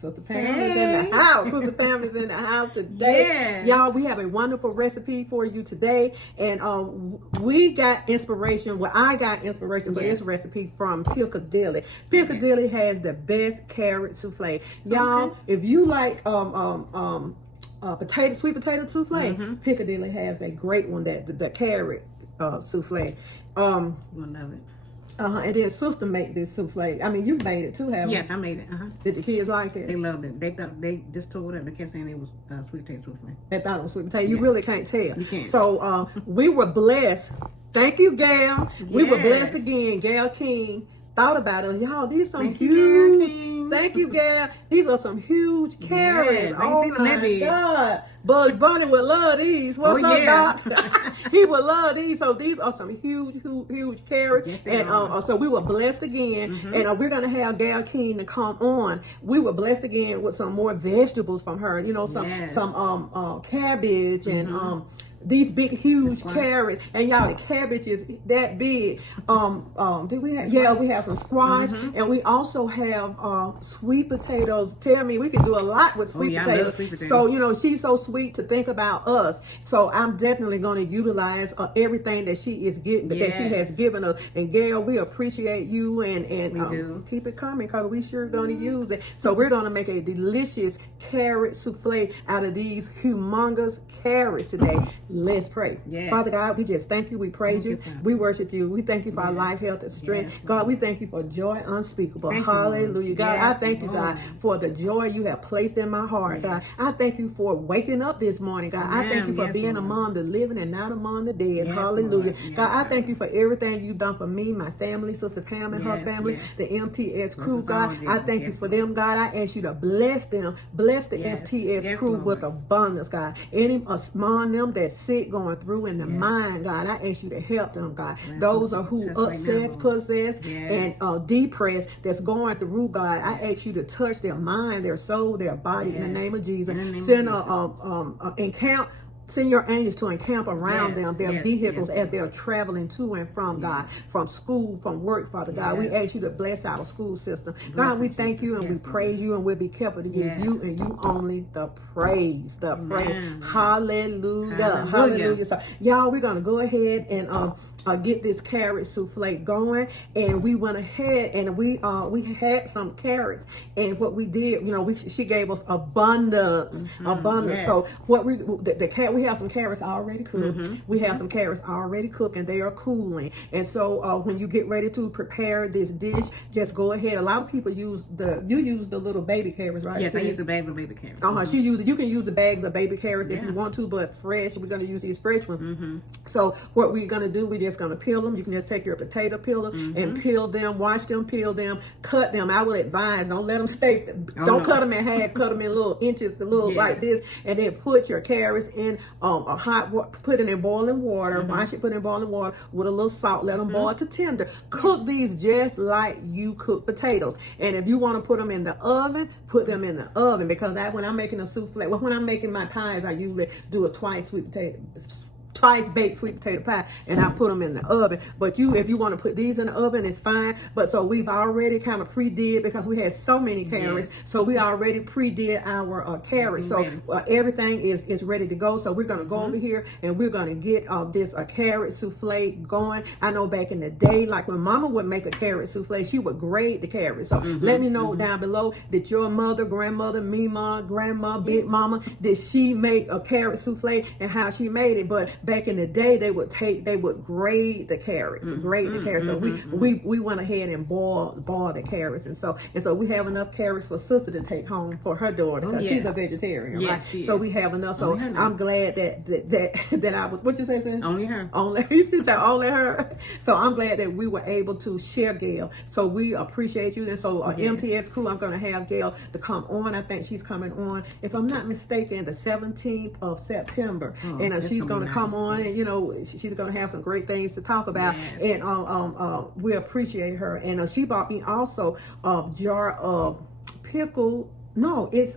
Sister Pam is in the house. Sister Pam is in the house today. Yes. Y'all, we have a wonderful recipe for you today. And we got inspiration. Well, I got inspiration for this recipe from Piccadilly. Piccadilly has the best carrot souffle. Y'all, if you like sweet potato souffle, Piccadilly has a great one, the carrot souffle. You'll love it. And then sister made this souffle. I mean, you made it too, haven't you? Yes, I made it. Did the kids like it? They loved it. They just told them. They kept saying it was sweet potato souffle. They thought it was sweet potato. You really can't tell. You can't. So we were blessed. Thank you, Gail. We were blessed again. Gail King thought about it. Y'all, these some huge. Thank you, Gail. These are some huge carrots. Yes, oh my God. Bugs Bunny would love these. What's up, Doc? He would love these. So these are some huge carrots. Yes, and so we were blessed again. And we're going to have Gail King to come on. We were blessed again with some more vegetables from her. You know, some cabbage and these big huge carrots. And y'all, the cabbage is that big. Do we have? Yeah, we have some squash, and we also have sweet potatoes. Tell me, we can do a lot with sweet potatoes. I love sweet potatoes. So you know, she's so sweet to think about us. So I'm definitely going to utilize everything that she is getting, that she has given us. And Gail, we appreciate you, and keep it coming, because we sure going to use it. So we're going to make a delicious carrot souffle out of these humongous carrots today. Let's pray. Father God, we just thank you. We praise you. We worship you. We thank you for our life, health, and strength. God, we thank you for joy unspeakable. Hallelujah. God, I thank you, God, for the joy you have placed in my heart. God, I thank you for waking up this morning. God, I thank you for being among the living and not among the dead. Hallelujah. God, I thank you for everything you've done for me, my family, Sister Pam and her family, the MTS crew. God, I thank you for them. God, I ask you to bless them. Bless the MTS crew with abundance, God. Any among them that's sick, going through in the mind, God, I ask you to help them, God. Those are who upset, possessed, and depressed, that's going through, God. I ask you to touch their mind, their soul, their body in the name of Jesus. Send your angels to encamp around them, their vehicles, as they're traveling to and from, God, from school, from work, Father God. We ask you to bless our school system. God, we thank you and we praise you, and we'll be careful to give you and you only the praise. Hallelujah. Hallelujah. So, y'all, we're going to go ahead and get this carrot souffle going. And we went ahead and we had some carrots. And what we did, you know, she gave us abundance. So what we have some carrots already cooked. We have some carrots already cooked, and they are cooling. And so when you get ready to prepare this dish, just go ahead. A lot of people use the little baby carrots, right? Yes, I use the bags of baby carrots. You can use the bags of baby carrots if you want to, but fresh. We're going to use these fresh ones. So what we're going to do, we're just going to peel them. You can just take your potato peeler and peel them, wash them, peel them, cut them. I will advise, don't let them stay. Don't cut them in half. Cut them in little inches, like this, and then put your carrots in a hot water, put it in boiling water, wash it, put it in boiling water with a little salt, let them boil to tender. Cook these just like you cook potatoes. And if you want to put them in the oven, put them in the oven, because when I'm making a souffle, when I'm making my pies, I usually do a twice baked sweet potato pie, and I put them in the oven. But if you want to put these in the oven, it's fine. But so we've already kind of pre-did, because we had so many carrots. So we already pre-did our carrots. So everything is ready to go. So we're going to go over here and we're going to get this carrot souffle going. I know back in the day, like when Mama would make a carrot souffle, she would grate the carrots. So let me know down below, did your mother, grandmother, Mima, grandma, Big Mama, did she make a carrot souffle, and how she made it? But back in the day, they would grade the carrots, So we went ahead and boiled the carrots, and so we have enough carrots for sister to take home for her daughter, because she's a vegetarian, right? So we have enough. So I'm glad that I was. What you say, Sam? Only her. You should say only her. So I'm glad that we were able to share Gail. So we appreciate you. And so MTS crew, I'm going to have Gail to come on. I think she's coming on, if I'm not mistaken, the 17th of September, and she's going to come on, and she's going to have some great things to talk about, and we appreciate her. And she bought me also a jar of pickled. No, it's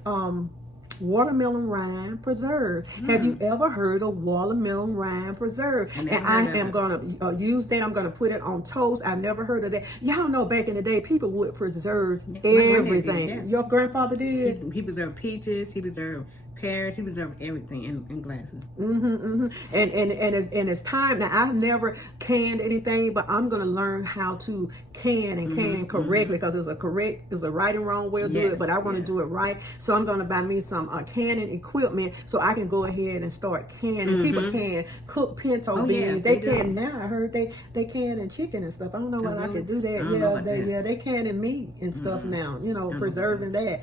watermelon rind preserve. Have you ever heard of watermelon rind preserve? And I am gonna use that. I'm gonna put it on toast. I've never heard of that. Y'all know back in the day, people would preserve everything. Did, Your grandfather did. He preserved peaches. He preserved pears. He preserved everything in glasses. And it's time now. I've never canned anything, but I'm gonna learn how to can correctly, because there's a right and wrong way to do it, but I want to do it right. So I'm gonna buy me some canning equipment so I can go ahead and start canning. People can cook pinto beans. They can now. I heard they can in chicken and stuff. I don't know whether I could do that. They can in meat and stuff now. You know, preserving that.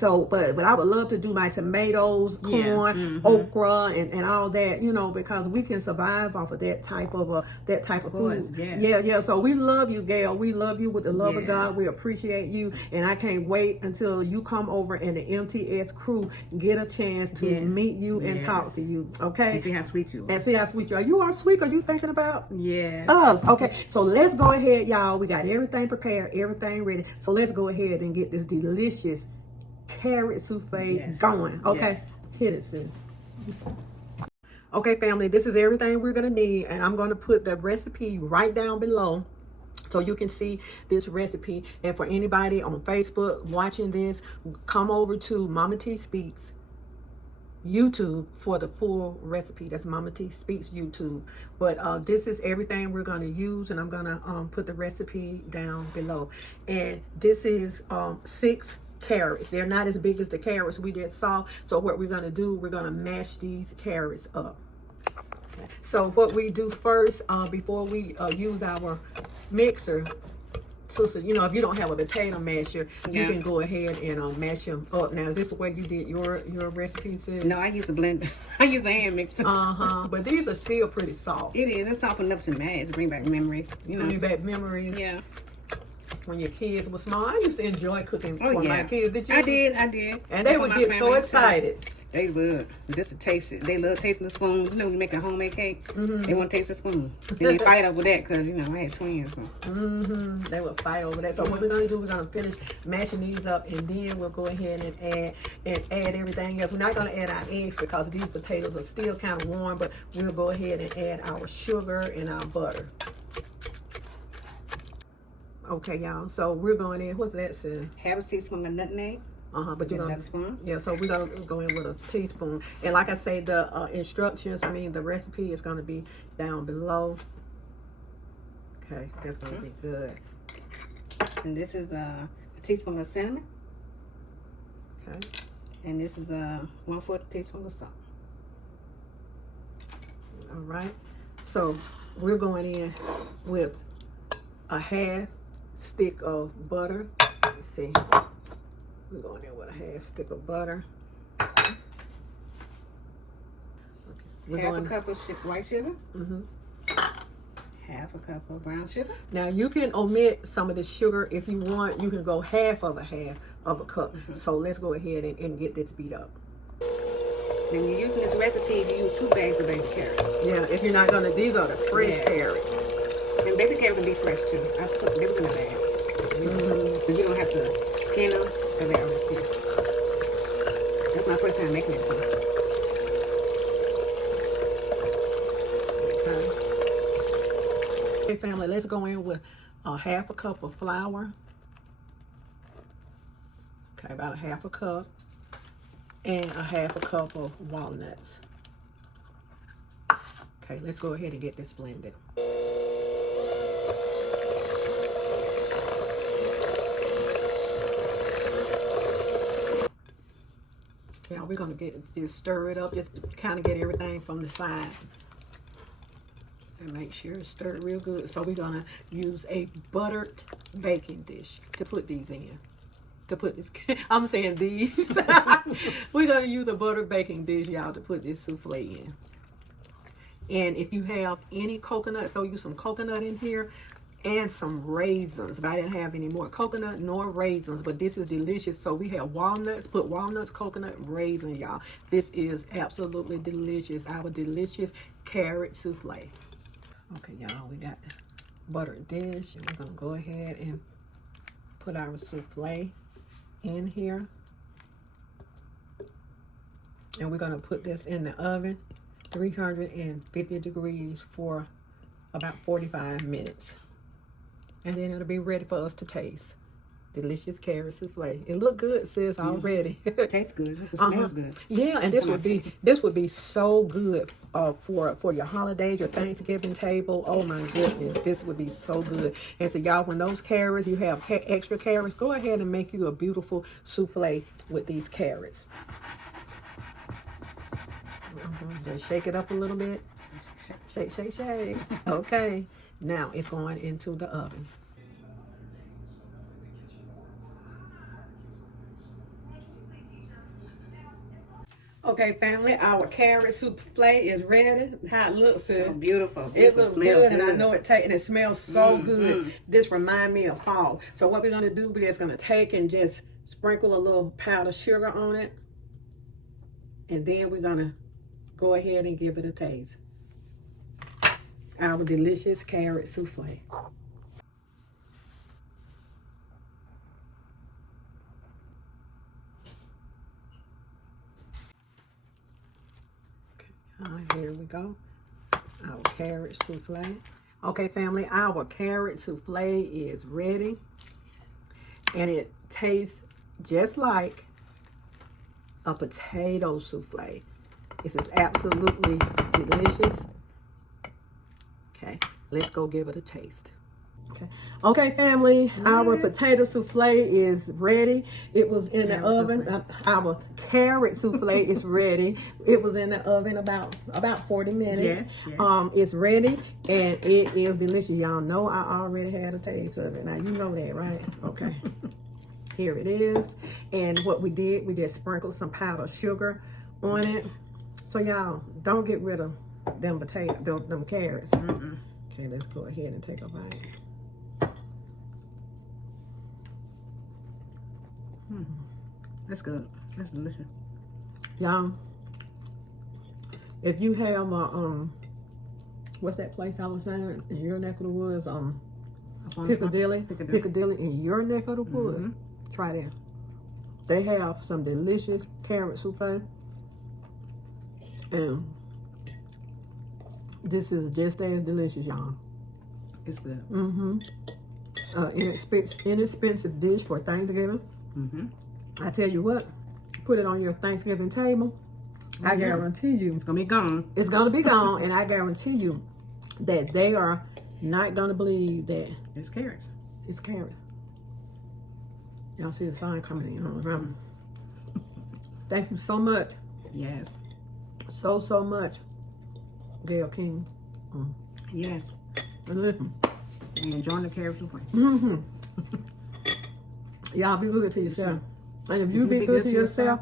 But I would love to do my tomatoes, corn, okra, and all that, you know, because we can survive off of that type of food. Yeah. So we love you, Gail. We love you with the love of God. We appreciate you, and I can't wait until you come over and the MTS crew get a chance to meet you and talk to you. Okay. And see how sweet you are. You are sweet. Are you thinking about us? Okay. So let's go ahead, y'all. We got everything prepared, everything ready. So let's go ahead and get this delicious carrot souffle going. Okay, hit it, sis. Okay, family, this is everything we're gonna need, and I'm gonna put the recipe right down below so you can see this recipe. And for anybody on Facebook watching this, come over to Mama T Speaks YouTube for the full recipe. That's Mama T Speaks YouTube. But this is everything we're going to use, and I'm going to put the recipe down below. And this is 6 carrots. They're not as big as the carrots we just saw. So what we're going to do, we're going to mash these carrots up. So what we do first, before we use our mixer, sister, you know, if you don't have a potato masher, you can go ahead and mash them up. Now, is this the way you did your recipe, sis? No, I use a blender. I use a hand mixer. But these are still pretty soft. It is. It's soft enough to mash, to bring back memories. You know, bring back memories. Yeah. When your kids were small, I used to enjoy cooking for my kids. Did you? I did. And they would get so excited. They would, just to taste it. They love tasting the spoon. You know, when you make a homemade cake, they want to taste the spoon. And they fight over that because, you know, I had twins. So. They would fight over that. So what we're going to do, we're going to finish mashing these up, and then we'll go ahead and add everything else. We're not going to add our eggs because these potatoes are still kind of warm, but we'll go ahead and add our sugar and our butter. Okay, y'all. So we're going in. What's that, sis? Half a teaspoon of nutmeg. But you're gonna spoon. Yeah, so we're gonna go in with a teaspoon. And like I say, the instructions, the recipe is gonna be down below. Okay, that's gonna be good. And this is a teaspoon of cinnamon. Okay. And this is a 1/4 teaspoon of salt. All right. So we're going in with a half stick of butter. Let's see. We're going in with a half stick of butter. Okay. Half a cup of white sugar. Half a cup of brown sugar. Now you can omit some of the sugar if you want. You can go half of a cup. So let's go ahead and get this beat up. When you're using this recipe, you use 2 bags of baby carrots. Yeah, if you're not gonna, these are the fresh carrots. And baby carrots can be fresh too. I put them in the bag. You don't have to skin them. They already skin. That's my first time making it too. Okay, family, let's go in with a half a cup of flour. Okay, about a half a cup. And a half a cup of walnuts. Okay, let's go ahead and get this blended. Yeah, we're gonna just stir it up, just kind of get everything from the sides. And make sure it's stirred real good. So we're gonna use a buttered baking dish to put these in. I'm saying these. We're gonna use a buttered baking dish, y'all, to put this souffle in. And if you have any coconut, throw you some coconut in here and some raisins. But I didn't have any more coconut nor raisins, but this is delicious. So we have walnuts, put walnuts, coconut, raisins, y'all. This is absolutely delicious. Our delicious carrot souffle. Okay, y'all, we got the buttered dish, and we're gonna go ahead and put our souffle in here. And we're gonna put this in the oven, 350 degrees for about 45 minutes. And then it'll be ready for us to taste. Delicious carrot souffle. It look good, sis, already. Tastes good. It smells good. Yeah, and this would be so good for your holidays, your Thanksgiving table. Oh my goodness, this would be so good. And so y'all, when those carrots, you have extra carrots, go ahead and make you a beautiful souffle with these carrots. Just shake it up a little bit. Shake, shake, shake. Okay, now it's going into the oven. Okay, family, our carrot souffle is ready. How it looks, sis. Oh, beautiful. It looks good, and I know it smells so good. This reminds me of fall. So what we're going to do, we're just going to take and just sprinkle a little powdered sugar on it. And then we're going to go ahead and give it a taste. Our delicious carrot souffle. Here we go. Our carrot souffle. Okay, family, our carrot souffle is ready. And it tastes just like a potato souffle. This is absolutely delicious. Okay, let's go give it a taste. Okay, family, our potato souffle is ready. It was in the oven. Our carrot souffle is ready. It was in the oven about 40 minutes. Yes. It's ready, and it is delicious. Y'all know I already had a taste of it. Now, you know that, right? Okay. Here it is. And what we did, we just sprinkled some powdered sugar on it. So, y'all, don't get rid of them carrots. Okay, let's go ahead and take a bite. That's good. That's delicious. Y'all, if you have what's that place I was saying in your neck of the woods? Piccadilly in your neck of the woods. Try that. They have some delicious carrot souffle, and this is just as delicious, y'all. It's good. Inexpensive dish for Thanksgiving. I tell you what, put it on your Thanksgiving table. I guarantee you it's gonna be gone. It's gonna be gone, and I guarantee you that they are not gonna believe that it's carrots. It's carrot. Y'all see the sign coming in. Thank you so much. Yes. So much, Gail King. Yes. And listen. You enjoying the carrot souffle? Y'all be good to yourself. And if you be good to yourself,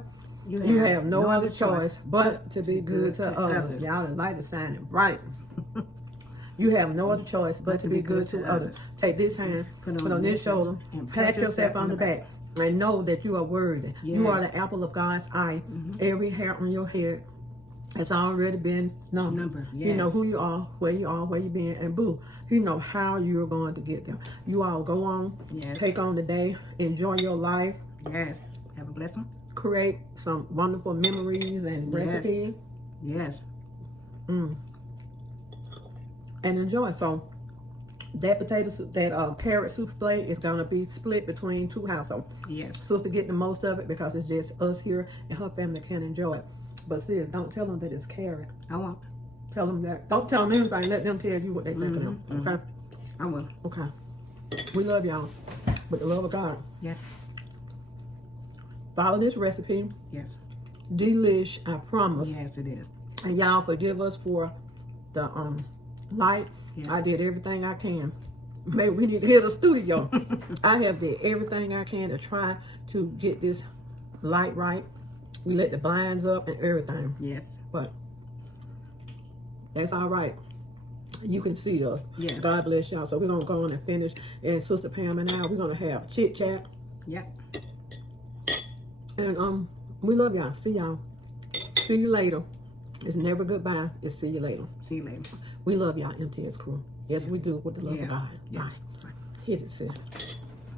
you have no other choice but to be good to others. Y'all, the light is shining bright. You have no other choice but to be good to others. Take this hand, put on this shoulder, and pat yourself on the back. And know that you are worthy. Yes. You are the apple of God's eye. Every hair on your head has already been numbered. Yes. You know who you are, where you've been, and boo, you know how you're going to get there. You all go on, take on the day, enjoy your life. Yes. Have a blessing. Create some wonderful memories and recipes. Yes. And enjoy. So that carrot souffle is gonna be split between two households. Yes. Sister get the most of it because it's just us here, and her family can enjoy it. But sis, don't tell them that it's carrot. I won't. Tell them that. Don't tell them anything. Let them tell you what they think of them. Okay. I will. Okay. We love y'all with the love of God. Yes. Follow this recipe. Yes. Delish, I promise. Yes, it is. And y'all forgive us for the light. Yes. I did everything I can. Maybe we need to hit a studio. I have did everything I can to try to get this light right. We let the blinds up and everything. Yes. But that's all right. You can see us. Yes. God bless y'all. So we're going to go on and finish. And Sister Pam and I, we're going to have chit chat. Yep. And we love y'all. See y'all. See you later. It's never goodbye. It's see you later. See you later. We love y'all, MTS crew. Yes, we do, with the love of God. Yes. Hit it, sis.